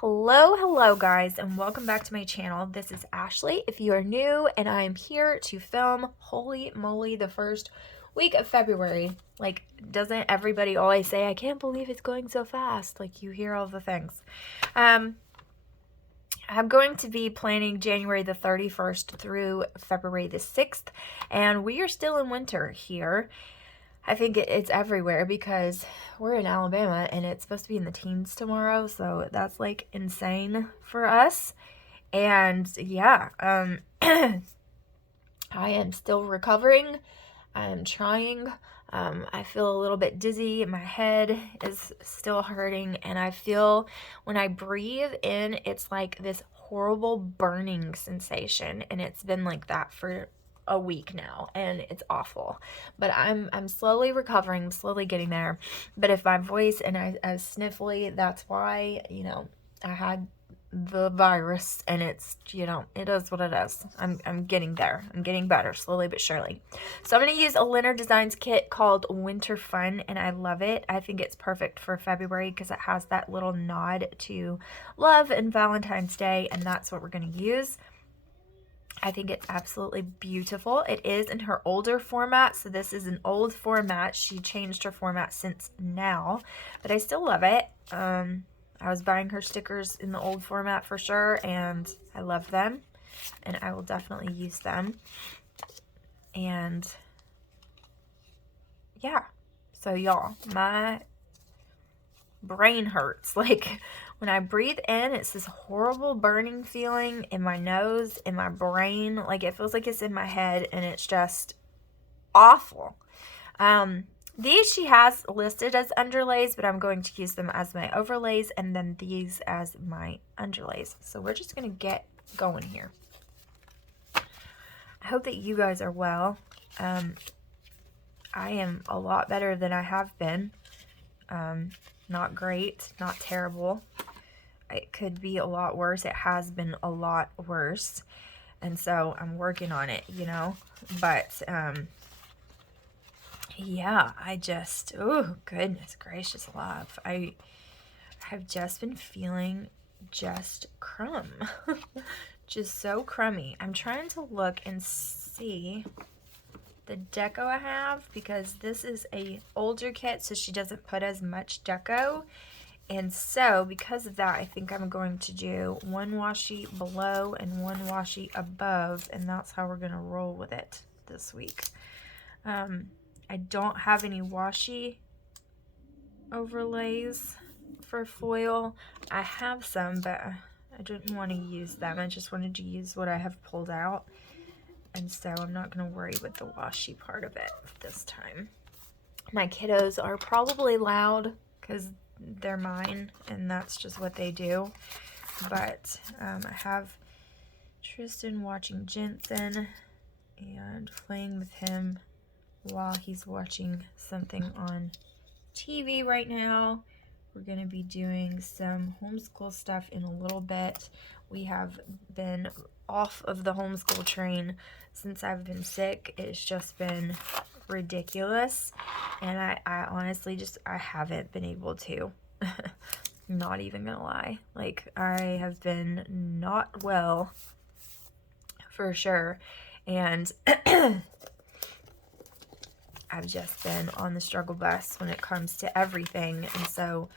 Hello guys, and welcome back to my channel. This is Ashley if you are new, and I am here to film, holy moly, the first week of February. Like, doesn't everybody always say, I can't believe it's going so fast? Like, you hear all the things. I'm going to be planning January the 31st through February the 6th, and we are still in winter here. I think it's everywhere because we're in Alabama and it's supposed to be in the teens tomorrow, so that's like insane for us. And yeah, I am still recovering. I am trying. I feel a little bit dizzy. My head is still hurting, and I feel when I breathe in, it's like this horrible burning sensation, and it's been like that for a week now, and it's awful. But I'm slowly recovering, slowly getting there. But if my voice and I sniffly, that's why, I had the virus, and it's, it is what it is. I'm getting there. I'm getting better slowly but surely. So I'm going to use a Lynner Designs kit called Winter Fun, and I love it. I think it's perfect for February because it has that little nod to love and Valentine's Day, and that's what we're going to use. I think it's absolutely beautiful. It is in her older format, so this is an old format. She changed her format since now, but I still love it. I was buying her stickers in the old format for sure, and I love them, and I will definitely use them. And yeah, so y'all, my brain hurts. Like, when I breathe in, it's this horrible burning feeling in my nose, in my brain. Like, it feels like it's in my head, and it's just awful. These she has listed as underlays, but I'm going to use them as my overlays, and then these as my underlays. So we're just going to get going here. I hope that you guys are well. I am a lot better than I have been. Not great, not terrible. It could be a lot worse. It has been a lot worse. And so I'm working on it, But, yeah, oh, goodness gracious love. I have just been feeling just crumb. Just so crummy. I'm trying to look and see the deco I have, because this is a older kit, so she doesn't put as much deco. And so because of that, I think I'm going to do one washi below and one washi above, and that's how we're going to roll with it this week. I don't have any washi overlays for foil. I have some, but I didn't want to use them. I just wanted to use what I have pulled out. And so I'm not going to worry with the washi part of it this time. My kiddos are probably loud because they're mine, and that's just what they do. But I have Tristan watching Jensen and playing with him while he's watching something on TV right now. We're going to be doing some homeschool stuff in a little bit. We have been off of the homeschool train since I've been sick. It's just been ridiculous, and I honestly I haven't been able to. Not even gonna lie. Like, I have been not well for sure, and I've just been on the struggle bus when it comes to everything, and so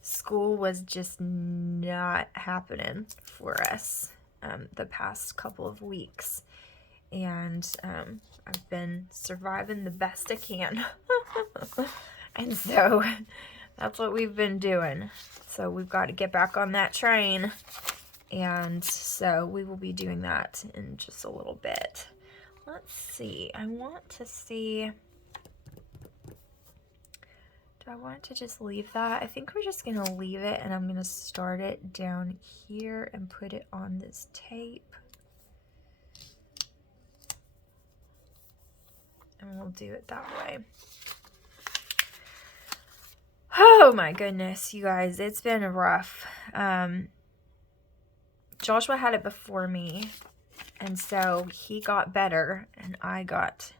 school was just not happening for us the past couple of weeks. And I've been surviving the best I can. And so that's what we've been doing. So we've got to get back on that train. And so we will be doing that in just a little bit. Let's see. I want to see... Do I want to just leave that? I think we're just going to leave it, and I'm going to start it down here and put it on this tape. And we'll do it that way. Oh my goodness, you guys, it's been rough. Joshua had it before me, and so he got better, and I got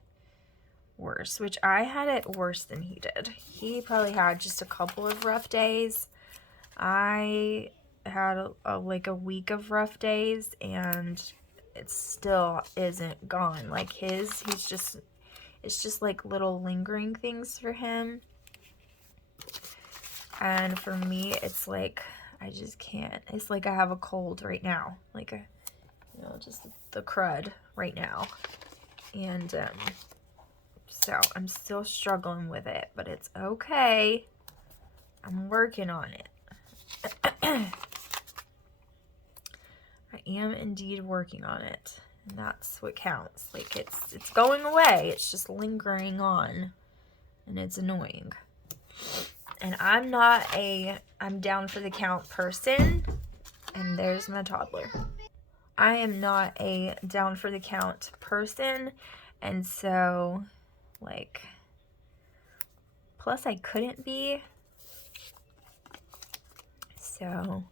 worse, which I had it worse than he did. He probably had just a couple of rough days. I had like a week of rough days, and it still isn't gone. Like it's just like little lingering things for him. And for me, it's like, I just can't. It's like I have a cold right now. Like, just the crud right now. And, so I'm still struggling with it, but it's okay. I'm working on it. I am indeed working on it. And that's what counts. Like, it's going away. It's just lingering on. And it's annoying. And I'm down for the count person. And there's my toddler. I am not a down for the count person. And so, like, plus I couldn't be. So,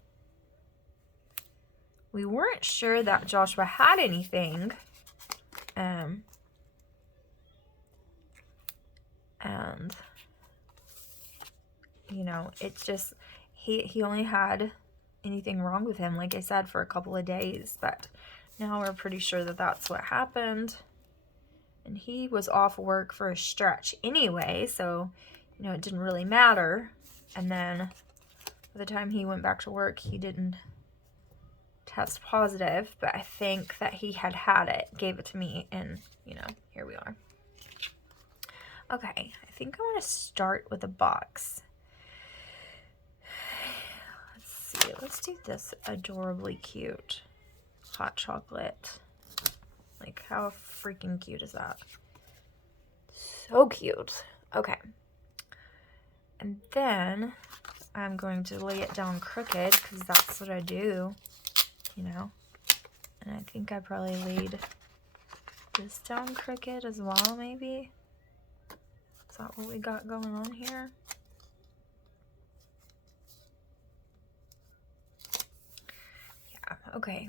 we weren't sure that Joshua had anything. And it's just, he only had anything wrong with him, like I said, for a couple of days, but now we're pretty sure that that's what happened. And he was off work for a stretch anyway, so, it didn't really matter. And then by the time he went back to work, he didn't test positive, but I think that he had it, gave it to me, and, here we are. Okay, I think I want to start with a box. Let's do this adorably cute hot chocolate. Like, how freaking cute is that? So cute. Okay. And then I'm going to lay it down crooked because that's what I do, And I think I probably laid this down crooked as well, maybe. Is that what we got going on here? Okay.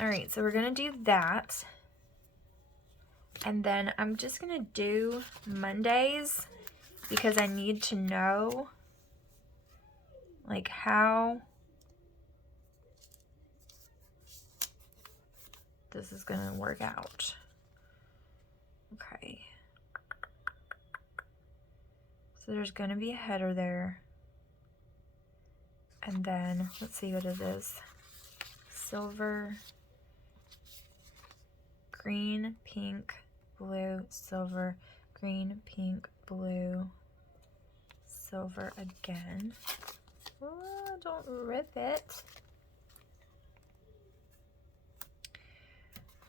Alright, so we're going to do that. And then I'm just going to do Mondays because I need to know, like, how this is going to work out. Okay. So there's going to be a header there. And then, let's see what it is. Silver, green, pink, blue, silver, green, pink, blue, silver again. Oh, don't rip it.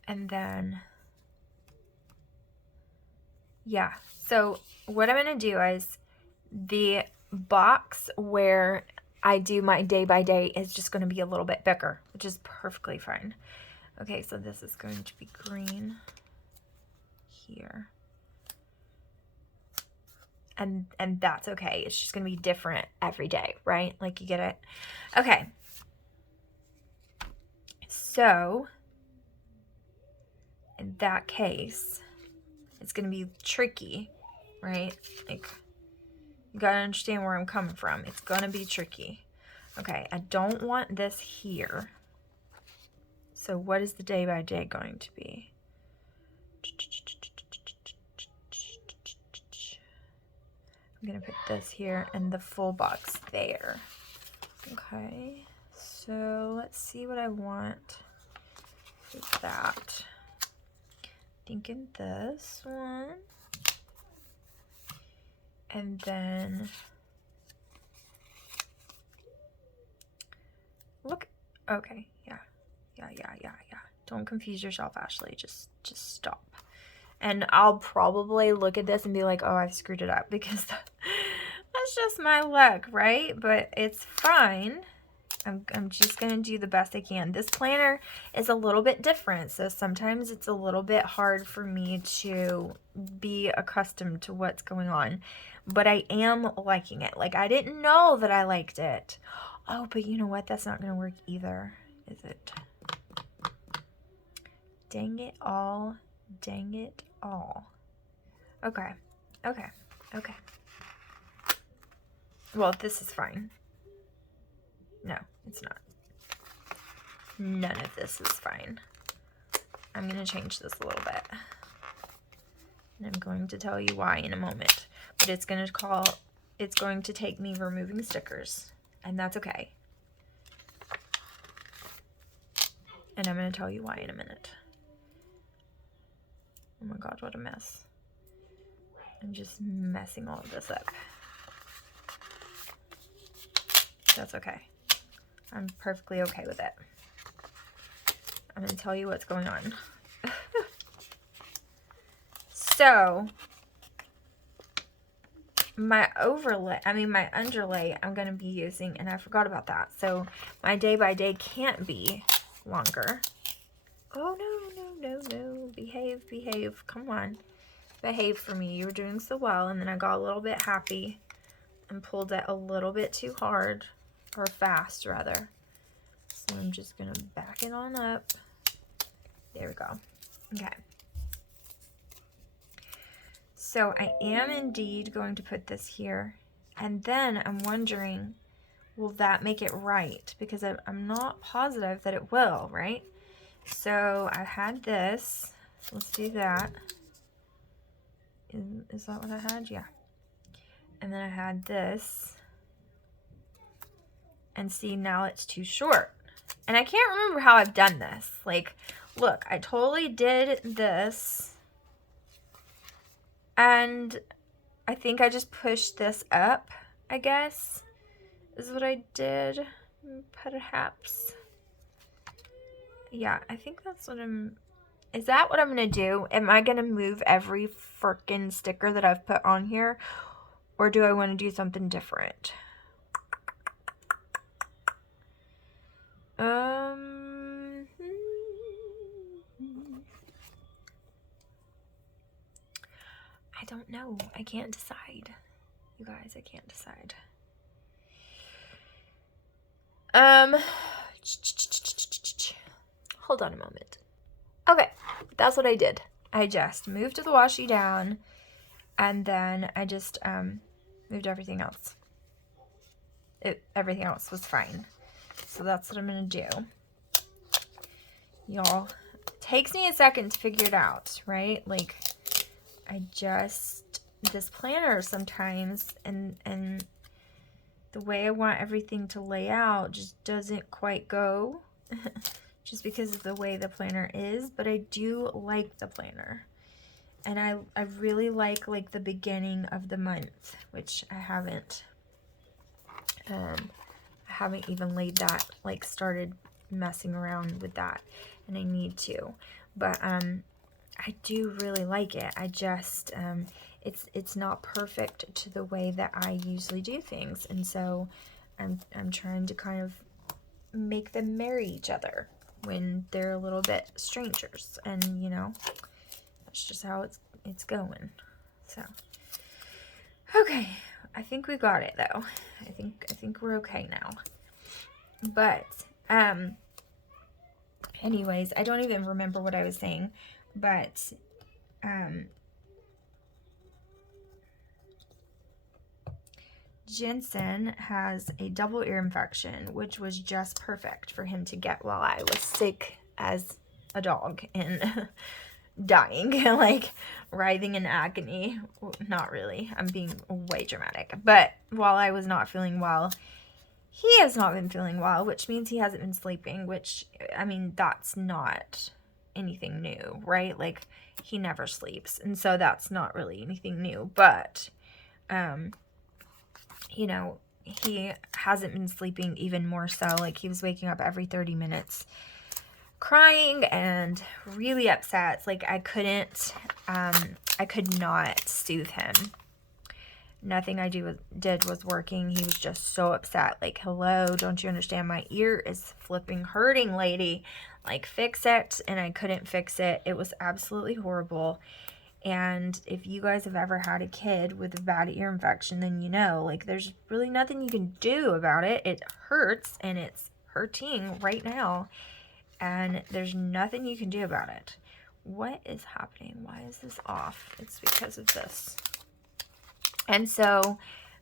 And then, yeah. So what I'm going to do is the box where I do my day by day is just going to be a little bit bigger, which is perfectly fine. Okay, so this is going to be green here. And that's okay. It's just going to be different every day, right? Like, you get it? Okay. So, in that case, it's going to be tricky, right? Like, you gotta understand where I'm coming from. It's gonna be tricky. Okay, I don't want this here. So what is the day by day going to be? I'm gonna put this here and the full box there. Okay, so let's see what I want with that. Thinking this one. And then, look, okay, yeah. Don't confuse yourself, Ashley, just stop. And I'll probably look at this and be like, oh, I've screwed it up, because that's just my luck, right? But it's fine. I'm just going to do the best I can. This planner is a little bit different, so sometimes it's a little bit hard for me to be accustomed to what's going on. But I am liking it. Like, I didn't know that I liked it. Oh, but you know what? That's not going to work either, is it? Dang it all. Dang it all. Okay. Well, this is fine. No, it's not. None of this is fine. I'm going to change this a little bit. And I'm going to tell you why in a moment. But it's going to take me removing stickers. And that's okay. And I'm going to tell you why in a minute. Oh my god, what a mess. I'm just messing all of this up. That's okay. I'm perfectly okay with it. I'm going to tell you what's going on. So, my underlay I'm going to be using, and I forgot about that. So, my day by day can't be longer. Oh, no. Behave. Come on. Behave for me. You were doing so well, and then I got a little bit happy and pulled it a little bit too hard, or fast, rather. So, I'm just going to back it on up. There we go. Okay. So I am indeed going to put this here, and then I'm wondering, will that make it right? Because I'm not positive that it will, right? So I had this. Let's do that. Is that what I had? Yeah. And then I had this. And see, now it's too short. And I can't remember how I've done this. Like, look, I totally did this. And I think I just pushed this up, I guess, is what I did, perhaps. Yeah, I think that's what is that what I'm going to do? Am I going to move every frickin' sticker that I've put on here? Or do I want to do something different? I don't know. I can't decide. You guys, I can't decide. Hold on a moment. Okay, that's what I did. I just moved the washi down, and then I just moved everything else. Everything else was fine. So that's what I'm gonna do. Y'all, it takes me a second to figure it out, right? Like, this planner sometimes, and the way I want everything to lay out just doesn't quite go, just because of the way the planner is, but I do like the planner. And I really like the beginning of the month, which I haven't even laid that, started messing around with that, and I need to. But I do really like it. I just it's not perfect to the way that I usually do things, and so I'm trying to kind of make them marry each other when they're a little bit strangers, and you know, that's just how it's going. So okay, I think we got it though. I think we're okay now. But anyways, I don't even remember what I was saying, but Jensen has a double ear infection, which was just perfect for him to get while I was sick as a dog and dying, like writhing in agony. Not really, I'm being way dramatic, but while I was not feeling well, he has not been feeling well, which means he hasn't been sleeping, which, I mean, that's not anything new, right? Like, he never sleeps, and so that's not really anything new, but you know, he hasn't been sleeping even more so. Like, he was waking up every 30 minutes crying and really upset. It's like I could not soothe him. Nothing I did was working. He was just so upset. Like, hello, don't you understand? My ear is flipping hurting, lady. Like, fix it. And I couldn't fix it. It was absolutely horrible. And if you guys have ever had a kid with a bad ear infection, then you know, like, there's really nothing you can do about it. It hurts, and it's hurting right now, and there's nothing you can do about it. What is happening? Why is this off? It's because of this. And so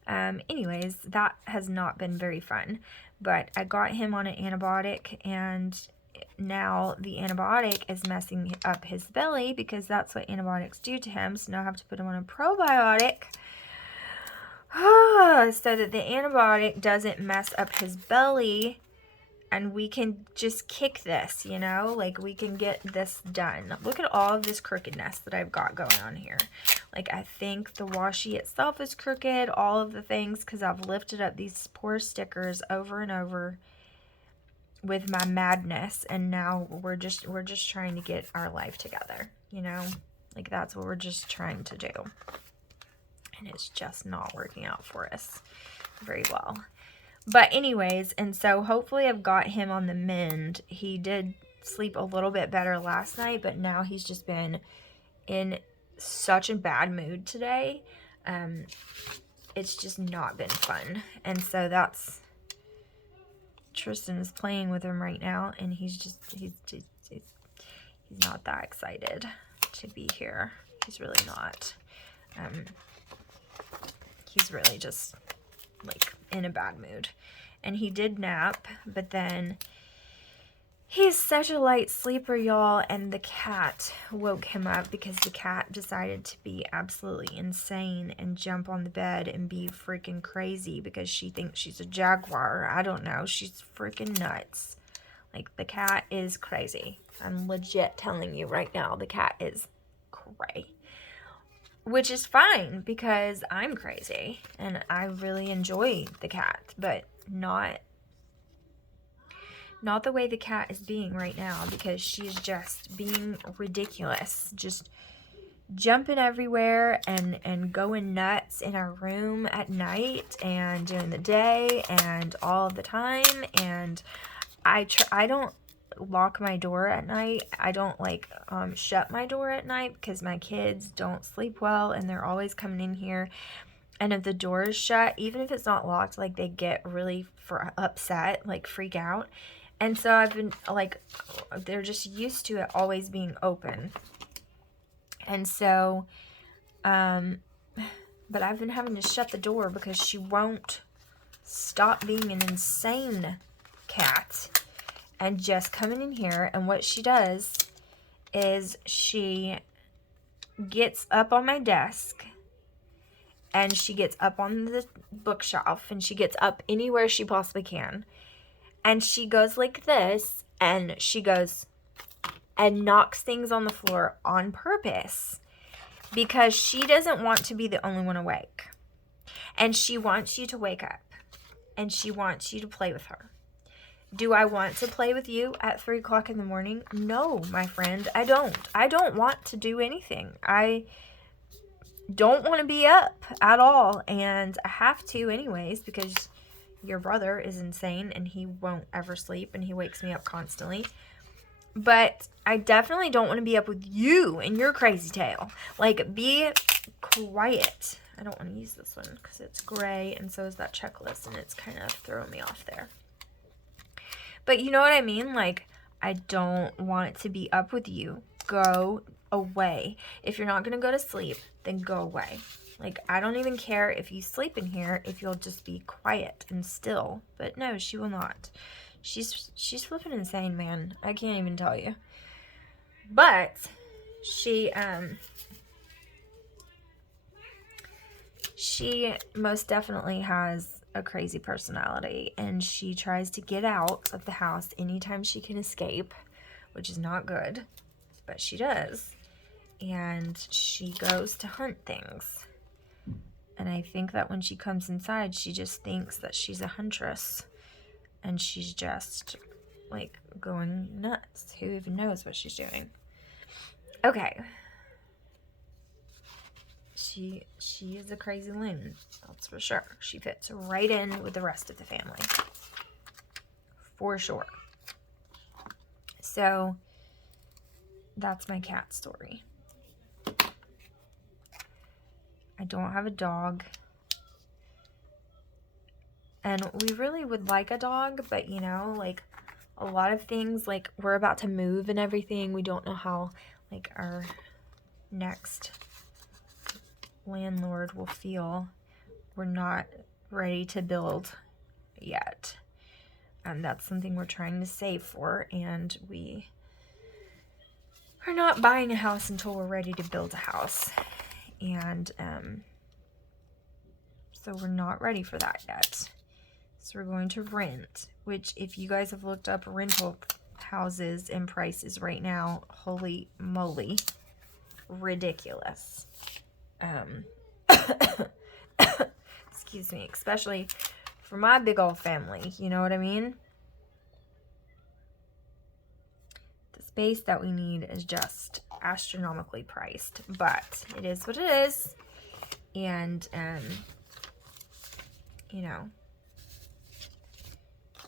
Anyways, that has not been very fun. But I got him on an antibiotic, and now the antibiotic is messing up his belly because that's what antibiotics do to him. So now I have to put him on a probiotic so that the antibiotic doesn't mess up his belly, and we can just kick this, you know, like we can get this done. Look at all of this crookedness that I've got going on here. Like, I think the washi itself is crooked, all of the things, because I've lifted up these poor stickers over and over with my madness, and now we're just trying to get our life together, you know, like that's what we're just trying to do, and it's just not working out for us very well. But anyways, and so hopefully I've got him on the mend. He did sleep a little bit better last night, but now he's just been in such a bad mood today. It's just not been fun, and so that's Tristan is playing with him right now, and he's not that excited to be here. He's really not. He's really just like in a bad mood. And he did nap, but then he's such a light sleeper, y'all, and the cat woke him up because the cat decided to be absolutely insane and jump on the bed and be freaking crazy because she thinks she's a jaguar. I don't know. She's freaking nuts. Like, the cat is crazy. I'm legit telling you right now, the cat is cray. Which is fine because I'm crazy and I really enjoy the cat, but not the way the cat is being right now, because she's just being ridiculous, just jumping everywhere and going nuts in our room at night and during the day and all the time. And I don't lock my door at night. I don't like shut my door at night because my kids don't sleep well and they're always coming in here. And if the door is shut, even if it's not locked, like, they get really upset, like freak out. And so I've been like, they're just used to it always being open. And so, but I've been having to shut the door because she won't stop being an insane cat and just coming in here. And what she does is she gets up on my desk, and she gets up on the bookshelf, and she gets up anywhere she possibly can. And she goes like this, and she goes and knocks things on the floor on purpose because she doesn't want to be the only one awake. And she wants you to wake up, and she wants you to play with her. Do I want to play with you at 3 o'clock in the morning? No, my friend, I don't. I don't want to do anything. I don't want to be up at all, and I have to anyways because your brother is insane and he won't ever sleep and he wakes me up constantly. But I definitely don't want to be up with you and your crazy tail. Like, be quiet. I don't want to use this one because it's gray, and so is that checklist, and it's kind of throwing me off there. But you know what I mean? Like, I don't want it to be up with you. Go away. If you're not going to go to sleep, then go away. Like, I don't even care if you sleep in here if you'll just be quiet and still. But no, she will not. She's flipping insane, man. I can't even tell you. But she most definitely has a crazy personality, and she tries to get out of the house anytime she can escape, which is not good, but she does. And she goes to hunt things. And I think that when she comes inside, she just thinks that she's a huntress. And she's just, like, going nuts. Who even knows what she's doing? Okay. She is a crazy loon. That's for sure. She fits right in with the rest of the family. For sure. So, that's my cat story. I don't have a dog. And we really would like a dog, but you know, like, a lot of things, like, we're about to move and everything. We don't know how, like, our next landlord will feel we're not ready to build yet. And that's something we're trying to save for, and we are not buying a house until we're ready to build a house. And so we're not ready for that yet. So we're going to rent, which if you guys have looked up rental houses and prices right now, holy moly, ridiculous. Excuse me, especially for my big old family, you know what I mean? The space that we need is just astronomically priced, but it is what it is. And you know,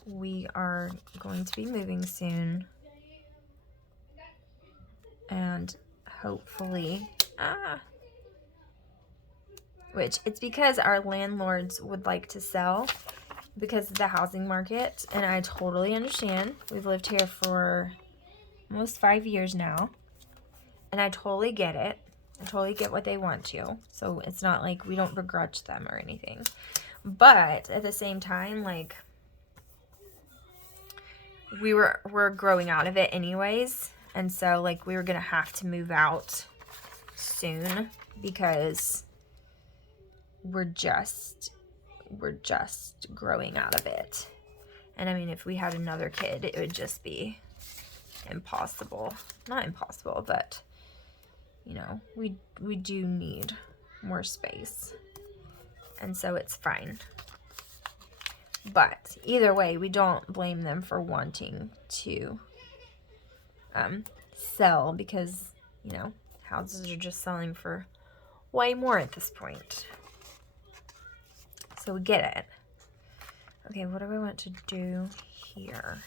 we are going to be moving soon, and hopefully which it's because our landlords would like to sell because of the housing market, and I totally understand. We've lived here for almost 5 years now, and I totally get it. I totally get what they want to, so it's not like we don't begrudge them or anything. But at the same time, like, we're growing out of it anyways, and so like we were gonna have to move out soon because we're just growing out of it. And I mean, if we had another kid, it would just be impossible. Not impossible, but you know, we do need more space, and so it's fine. But either way, we don't blame them for wanting to sell, because you know, houses are just selling for way more at this point. So we get it. Okay, what do I want to do here?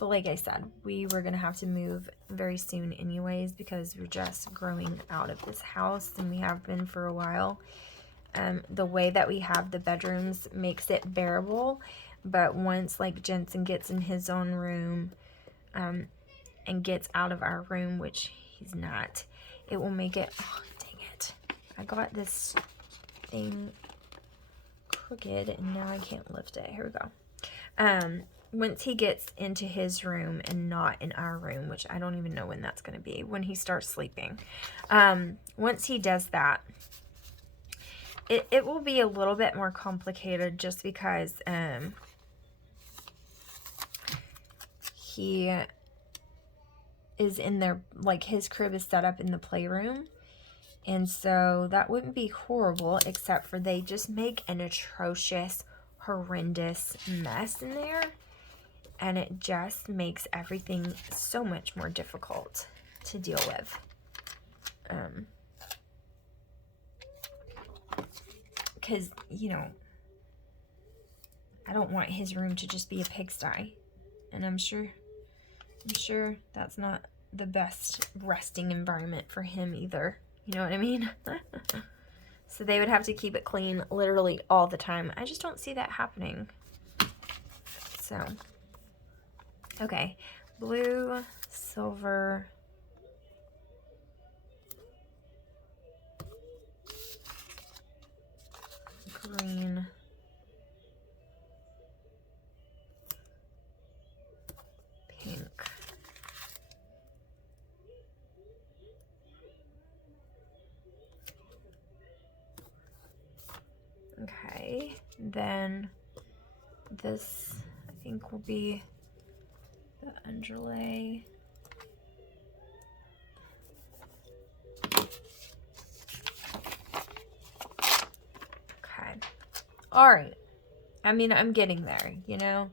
But like I said, we were going to have to move very soon anyways, because we're just growing out of this house, and we have been for a while. The way that we have the bedrooms makes it bearable, but once like Jensen gets in his own room and gets out of our room, which he's not, it will make it... Oh, dang it. I got this thing crooked, and now I can't lift it. Here we go. Once he gets into his room and not in our room, which I don't even know when that's going to be, when he starts sleeping. Once he does that, it will be a little bit more complicated, just because he is in there, like his crib is set up in the playroom. And so that wouldn't be horrible, except for they just make an atrocious, horrendous mess in there. And it just makes everything so much more difficult to deal with. Because, you know, I don't want his room to just be a pigsty. And I'm sure that's not the best resting environment for him either. You know what I mean? So they would have to keep it clean literally all the time. I just don't see that happening. So, okay. Blue, silver, green, pink. Okay, then this I think will be the underlay. Okay. All right. I mean, I'm getting there, you know?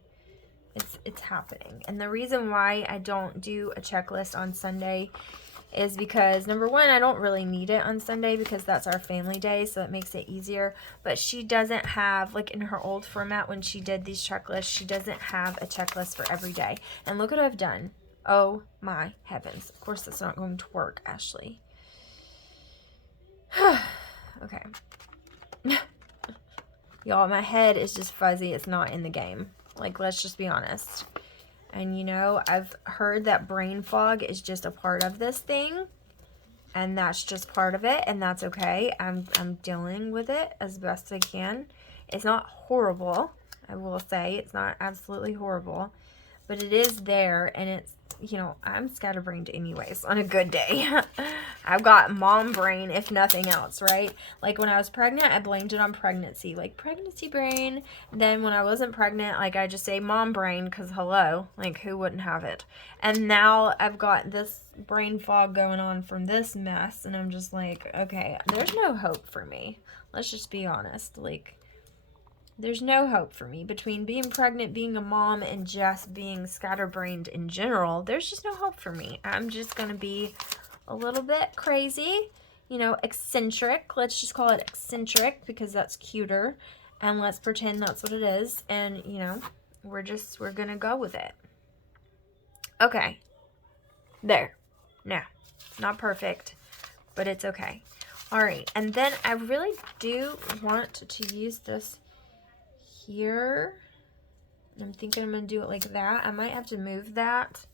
It's happening. And the reason why I don't do a checklist on Sunday is because, number one, I don't really need it on Sunday because that's our family day, so it makes it easier. But she doesn't have, like in her old format when she did these checklists, she doesn't have a checklist for every day. And look what I've done. Oh my heavens. Of course that's not going to work, Ashley. Okay. Y'all, my head is just fuzzy. It's not in the game. Like, let's just be honest. And, you know, I've heard that brain fog is just a part of this thing. And that's just part of it, and that's okay. I'm dealing with it as best I can. It's not horrible, I will say. It's not absolutely horrible, but it is there, and it's, you know, I'm scatterbrained anyways on a good day. I've got mom brain, if nothing else, right? Like, when I was pregnant, I blamed it on pregnancy. Like, pregnancy brain. Then when I wasn't pregnant, like, I just say mom brain, because hello, like, who wouldn't have it? And now I've got this brain fog going on from this mess, and I'm just like, okay, there's no hope for me. Let's just be honest. Like, there's no hope for me. Between being pregnant, being a mom, and just being scatterbrained in general, there's just no hope for me. I'm just going to be a little bit crazy, you know, eccentric. Let's just call it eccentric because that's cuter. And let's pretend that's what it is. And, you know, we're going to go with it. Okay. There. Now, not perfect, but it's okay. All right. And then I really do want to use this here. I'm thinking I'm going to do it like that. I might have to move that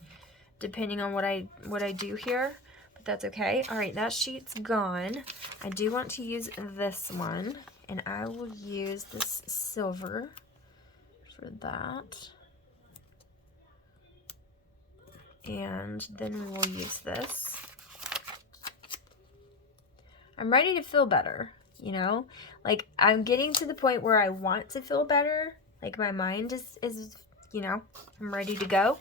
depending on what I do here, but that's okay. All right, that sheet's gone. I do want to use this one, and I will use this silver for that. And then we will use this. I'm ready to feel better, you know? Like, I'm getting to the point where I want to feel better. Like, my mind is, you know, I'm ready to go.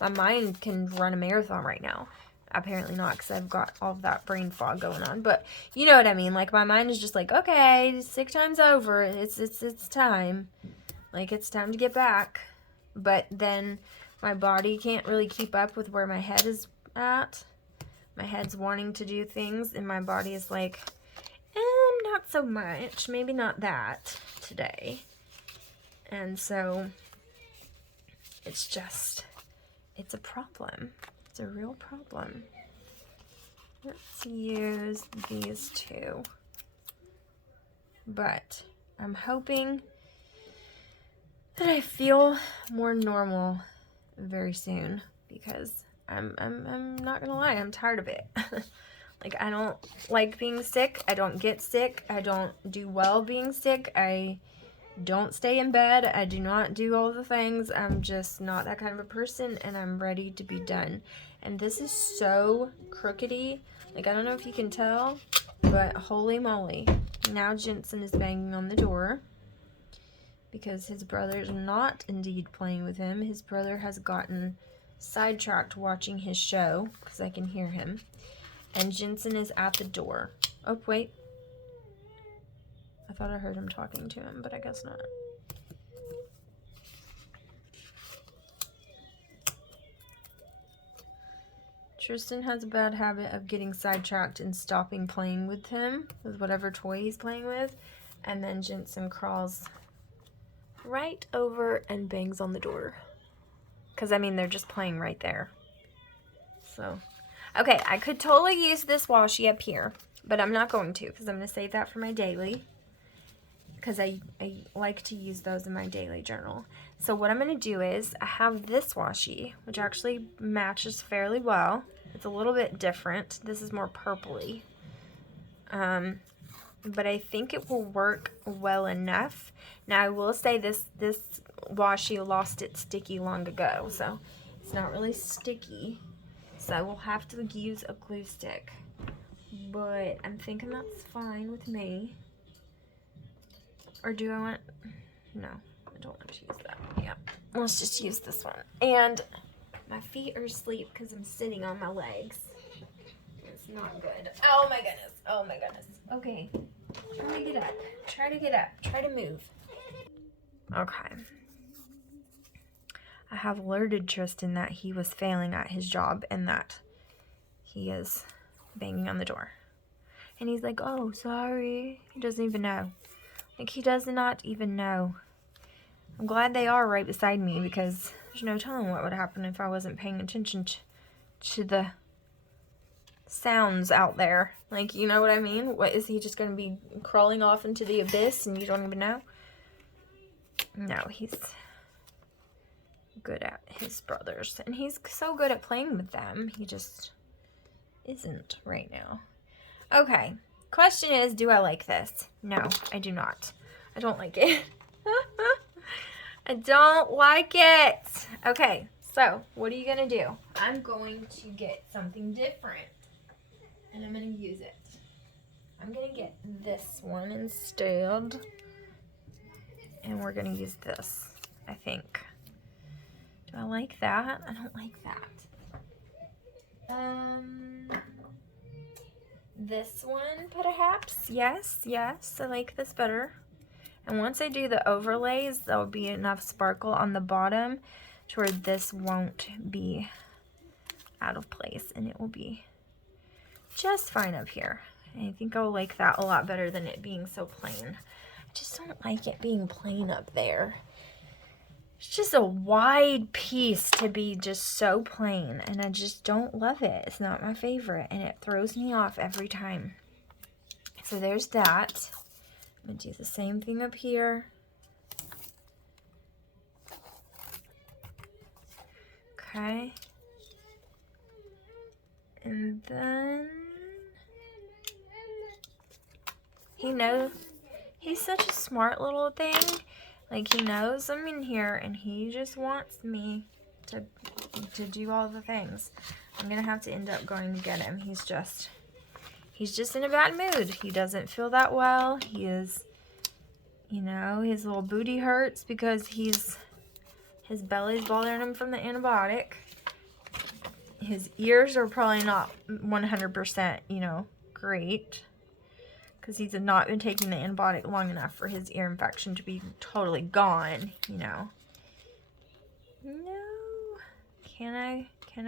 My mind can run a marathon right now. Apparently not, because I've got all of that brain fog going on. But you know what I mean. Like, my mind is just like, okay, 6 times over. It's time. Like, it's time to get back. But then my body can't really keep up with where my head is at. My head's wanting to do things, and my body is like, not so much. Maybe not that today. And so it's just, it's a problem. It's a real problem. Let's use these two. But I'm hoping that I feel more normal very soon, because I'm not gonna lie, I'm tired of it. Like, I don't like being sick. I don't get sick. I don't do well being sick. I don't stay in bed. I do not do all the things. I'm just not that kind of a person, and I'm ready to be done. And this is so crookedy. Like, I don't know if you can tell, but holy moly. Now Jensen is banging on the door because his brother's not indeed playing with him. His brother has gotten sidetracked watching his show, because I can hear him. And Jensen is at the door. Oh, wait. I thought I heard him talking to him, but I guess not. Tristan has a bad habit of getting sidetracked and stopping playing with him, with whatever toy he's playing with. And then Jensen crawls right over and bangs on the door. Because, I mean, they're just playing right there. So, okay, I could totally use this washi up here, but I'm not going to, because I'm going to save that for my daily. Because I like to use those in my daily journal. So what I'm going to do is, I have this washi, which actually matches fairly well. It's a little bit different. This is more purpley. But I think it will work well enough. Now, I will say this washi lost its sticky long ago, so it's not really sticky. So I will have to use a glue stick. But I'm thinking that's fine with me. Or do I want... No, I don't want to use that. Yeah, let's just use this one. And my feet are asleep because I'm sitting on my legs. It's not good. Oh my goodness. Oh my goodness. Okay. Try to get up. Try to get up. Try to move. Okay. I have alerted Tristan that he was failing at his job and that he is banging on the door. And he's like, oh, sorry. He doesn't even know. Like, he does not even know. I'm glad they are right beside me, because there's no telling what would happen if I wasn't paying attention to the sounds out there. Like, you know what I mean? What, is he just going to be crawling off into the abyss and you don't even know? No, he's good at his brothers. And he's so good at playing with them. He just isn't right now. Okay. Question is, do I like this? No, I do not. I don't like it. I don't like it. Okay, so what are you going to do? I'm going to get something different, and I'm going to use it. I'm going to get this one instead, and we're going to use this, I think. Do I like that? I don't like that. This one, perhaps? Yes, I like this better. And once I do the overlays, there'll be enough sparkle on the bottom to where this won't be out of place, and it will be just fine up here. And I think I'll like that a lot better than it being so plain. I just don't like it being plain up there. It's just a wide piece to be just so plain, and I just don't love it. It's not my favorite, and it throws me off every time. So there's that. I'm going to do the same thing up here. Okay. And then he knows, he's such a smart little thing. Like, he knows I'm in here, and he just wants me to do all the things. I'm going to have to end up going to get him. He's just in a bad mood. He doesn't feel that well. He is, you know, his little booty hurts because his belly's bothering him from the antibiotic. His ears are probably not 100%, you know, great, because he's not been taking the antibiotic long enough for his ear infection to be totally gone, you know. No. Can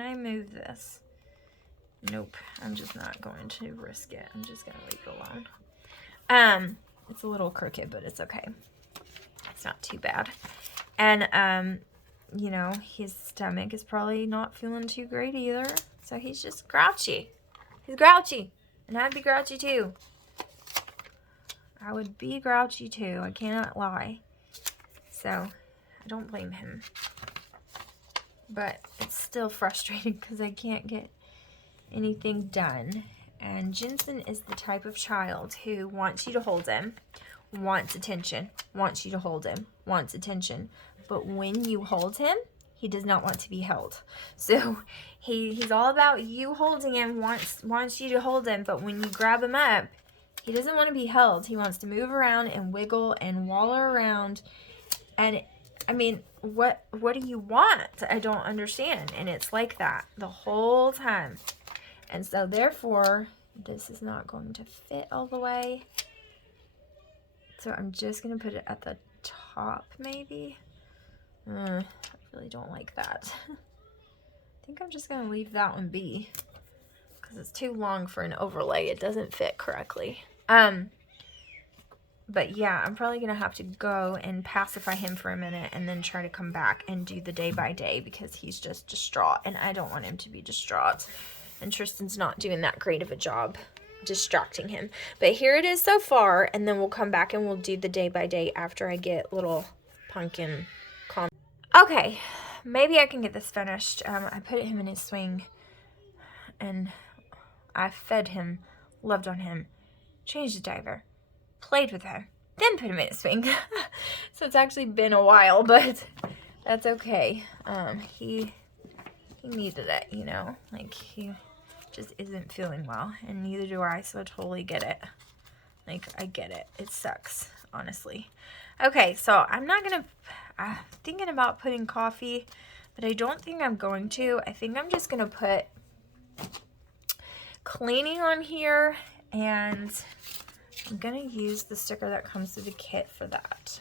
I move this? Nope. I'm just not going to risk it. I'm just going to leave it alone. It's a little crooked, but it's okay. It's not too bad. And, you know, his stomach is probably not feeling too great either. So he's just grouchy. He's grouchy. And I'd be grouchy too. I would be grouchy too. I cannot lie. So I don't blame him. But it's still frustrating because I can't get anything done. And Jensen is the type of child who wants you to hold him, wants attention, wants you to hold him, wants attention. But when you hold him, he does not want to be held. So he's all about you holding him, wants you to hold him, but when you grab him up, he doesn't want to be held. He wants to move around and wiggle and waller around. And I mean, what do you want? I don't understand. And it's like that the whole time. And so therefore, this is not going to fit all the way. So I'm just going to put it at the top maybe. I really don't like that. I think I'm just going to leave that one be, because it's too long for an overlay. It doesn't fit correctly. But yeah, I'm probably going to have to go and pacify him for a minute and then try to come back and do the day by day, because he's just distraught and I don't want him to be distraught. And Tristan's not doing that great of a job distracting him. But here it is so far, and then we'll come back and we'll do the day by day after I get little pumpkin calm. Okay, maybe I can get this finished. I put him in his swing and I fed him, loved on him, changed the diaper, played with him, then put him in his swing. So it's actually been a while, but that's okay. He needed it, you know, like he just isn't feeling well, and neither do I, so I totally get it. Like, I get it. It sucks, honestly. Okay, so I'm thinking about putting coffee, but I don't think I'm going to. I think I'm just going to put cleaning on here, and I'm going to use the sticker that comes with the kit for that.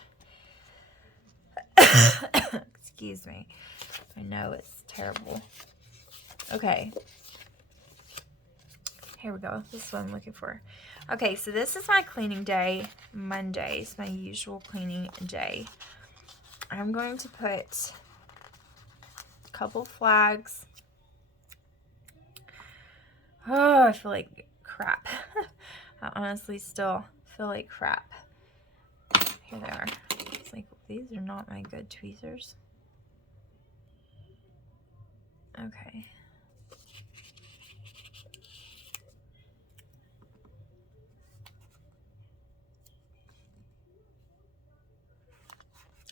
Excuse me. I know it's terrible. Okay. Here we go. This is what I'm looking for. Okay, so this is my cleaning day. Monday is my usual cleaning day. I'm going to put a couple flags. Oh, I feel like crap. I honestly still feel like crap. Here they are. It's like, these are not my good tweezers. Okay.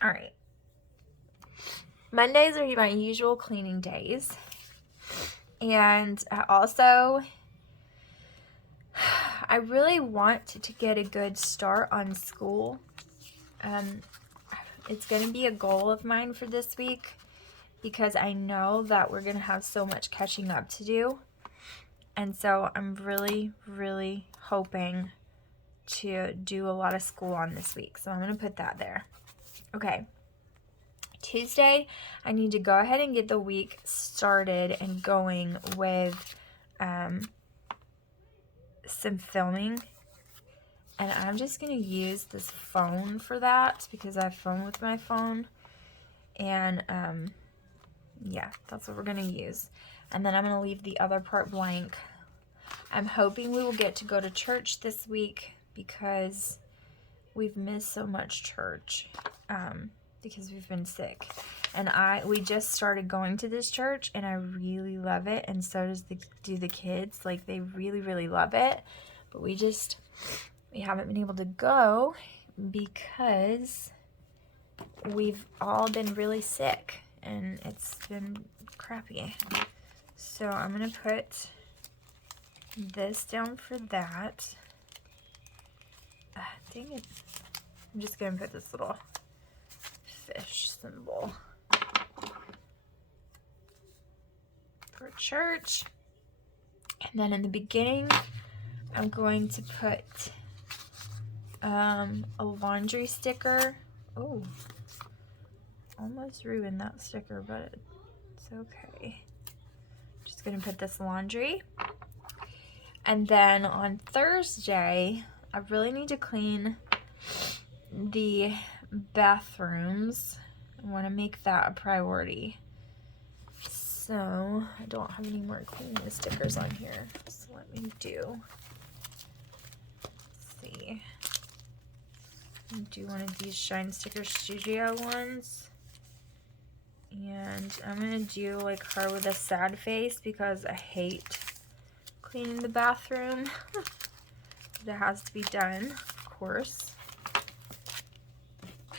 All right. Mondays are my usual cleaning days. And I really want to get a good start on school. It's going to be a goal of mine for this week because I know that we're going to have so much catching up to do. And so I'm really, really hoping to do a lot of school on this week. So I'm going to put that there. Okay. Tuesday, I need to go ahead and get the week started and going with some filming. And I'm just going to use this phone for that because I film with my phone. And yeah, that's what we're going to use. And then I'm going to leave the other part blank. I'm hoping we will get to go to church this week because we've missed so much church because we've been sick. And we just started going to this church and I really love it, and so do the kids. Like, they really, really love it. But we haven't been able to go because we've all been really sick and it's been crappy. So I'm going to put this down for that. Dang it. I'm just going to put this little fish symbol for church. And then in the beginning, I'm going to put a laundry sticker. Oh, almost ruined that sticker, but it's okay. Just going to put this laundry. And then on Thursday, I really need to clean the bathrooms. I want to make that a priority. So I don't have any more cleaning stickers on here. So let me do. Let's see. Do one of these Shine Sticker Studio ones. And I'm going to do like her with a sad face because I hate cleaning the bathroom. But it has to be done, of course.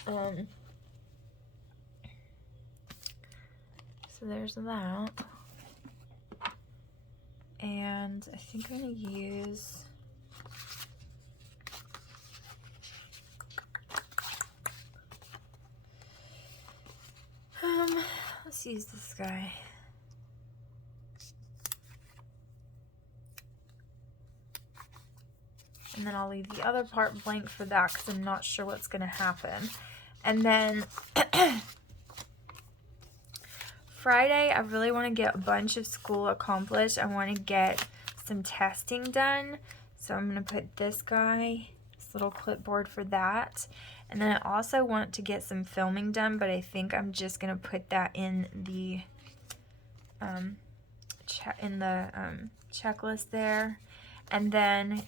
So there's that. And I think I'm going to use let's use this guy. And then I'll leave the other part blank for that because I'm not sure what's going to happen. And then Friday, I really want to get a bunch of school accomplished. I want to get some testing done. So I'm going to put this guy, this little clipboard for that. And then I also want to get some filming done, but I think I'm just going to put that in the checklist there. And then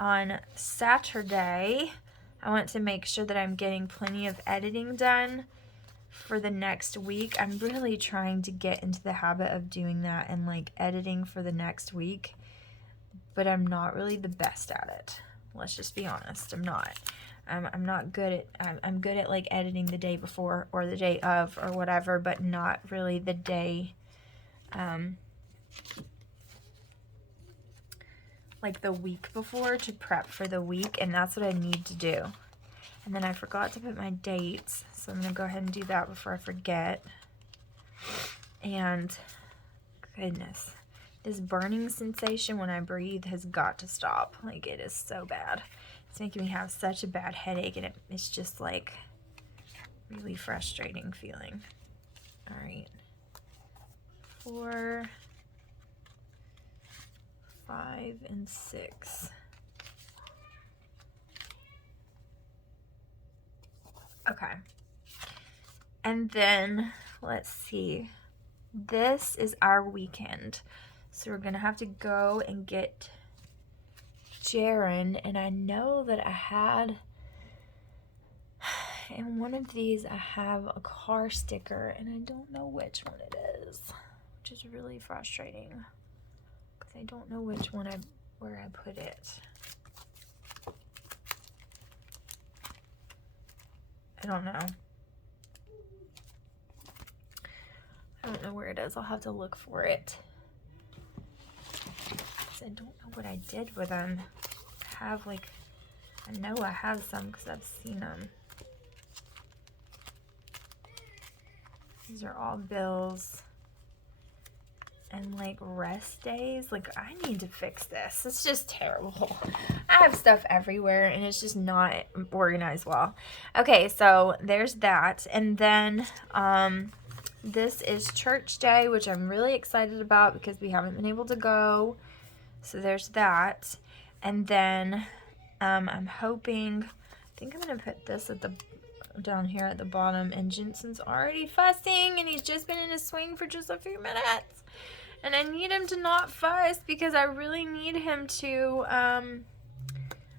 on Saturday, I want to make sure that I'm getting plenty of editing done for the next week. I'm really trying to get into the habit of doing that and like editing for the next week, but I'm not really the best at it. Let's just be honest. I'm not. I'm not good at, I'm good at like editing the day before or the day of or whatever, but not really the day, like the week before to prep for the week, and that's what I need to do. And then I forgot to put my dates, so I'm going to go ahead and do that before I forget. And goodness, this burning sensation when I breathe has got to stop. Like, it is so bad. It's making me have such a bad headache, and it's just like really frustrating feeling. All right. 4, 5, and 6. Okay. And then, let's see. This is our weekend. So we're going to have to go and get Jaren. And I know that I had, in one of these, I have a car sticker. And I don't know which one it is, which is really frustrating. Because I don't know which one where I put it. I don't know. I don't know where it is. I'll have to look for it. I don't know what I did with them. I have like, I know I have some because I've seen them. These are all bills and like rest days. Like, I need to fix this. It's just terrible. I have stuff everywhere and it's just not organized well. Okay, so there's that. And then this is church day, which I'm really excited about because we haven't been able to go. So there's that. And then I'm hoping, I think I'm going to put this at the down here at the bottom, and Jensen's already fussing and he's just been in a swing for just a few minutes, and I need him to not fuss because I really need him to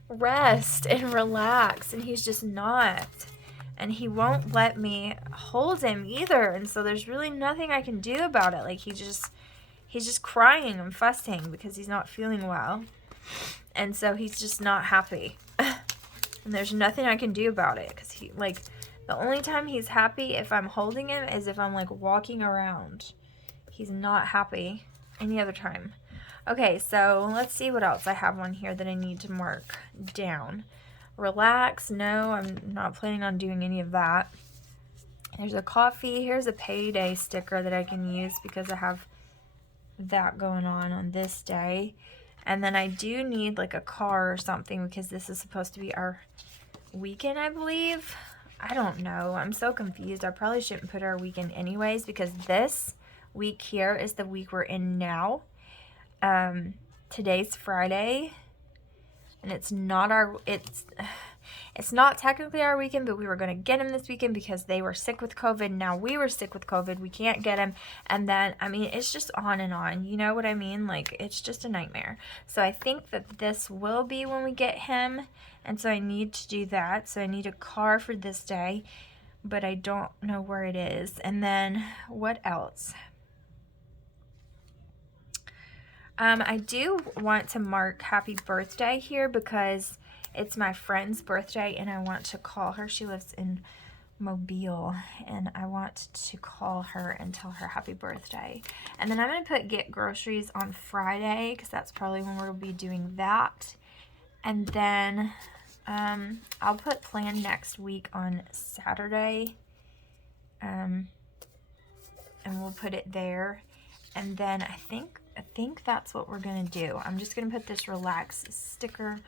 rest and relax, and he's just not, and he won't let me hold him either, and so there's really nothing I can do about it. Like, he's just crying and fussing because he's not feeling well, and so he's just not happy. And there's nothing I can do about it because he, like, the only time he's happy if I'm holding him is if I'm, like, walking around. He's not happy any other time. Okay, so let's see what else I have on here that I need to mark down. Relax. No, I'm not planning on doing any of that. There's a coffee. Here's a payday sticker that I can use because I have that going on this day. And then I do need like a car or something because this is supposed to be our weekend, I believe. I don't know. I'm so confused. I probably shouldn't put our weekend anyways because this week here is the week we're in now. Today's Friday. And it's not technically our weekend, but we were going to get him this weekend because they were sick with COVID. Now we were sick with COVID. We can't get him. And then, I mean, it's just on and on. You know what I mean? Like, it's just a nightmare. So I think that this will be when we get him. And so I need to do that. So I need a car for this day, but I don't know where it is. And then what else? I do want to mark happy birthday here because it's my friend's birthday and I want to call her. She lives in Mobile and I want to call her and tell her happy birthday. And then I'm going to put get groceries on Friday because that's probably when we'll be doing that. And then I'll put plan next week on Saturday. And we'll put it there. And then I think that's what we're going to do. I'm just going to put this relax sticker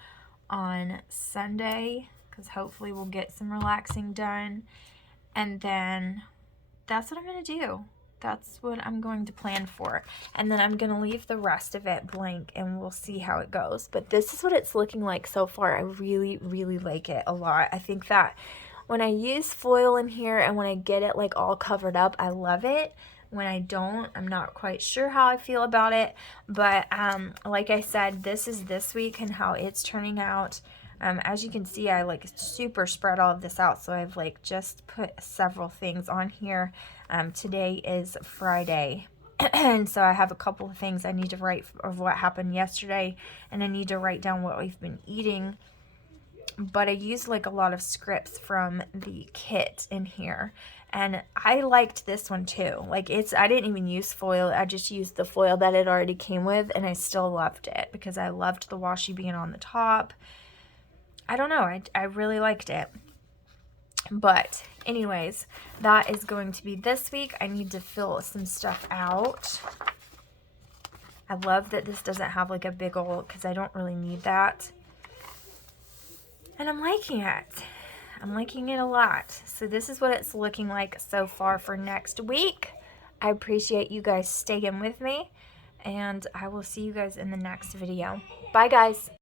on Sunday because hopefully we'll get some relaxing done. And then that's what I'm going to do. That's what I'm going to plan for. And then I'm going to leave the rest of it blank and we'll see how it goes. But this is what it's looking like so far. I really, really like it a lot. I think that when I use foil in here and when I get it like all covered up, I love it. When I don't, I'm not quite sure how I feel about it, but like I said, this is this week and how it's turning out. As you can see, I like super spread all of this out, so I've like just put several things on here. Today is Friday, and so I have a couple of things I need to write of what happened yesterday, and I need to write down what we've been eating. But I used like a lot of scripts from the kit in here. And I liked this one too. Like I didn't even use foil. I just used the foil that it already came with and I still loved it because I loved the washi being on the top. I don't know. I really liked it. But anyways, that is going to be this week. I need to fill some stuff out. I love that this doesn't have like a big old, because I don't really need that. And I'm liking it. I'm liking it a lot. So this is what it's looking like so far for next week. I appreciate you guys staying with me. And I will see you guys in the next video. Bye, guys.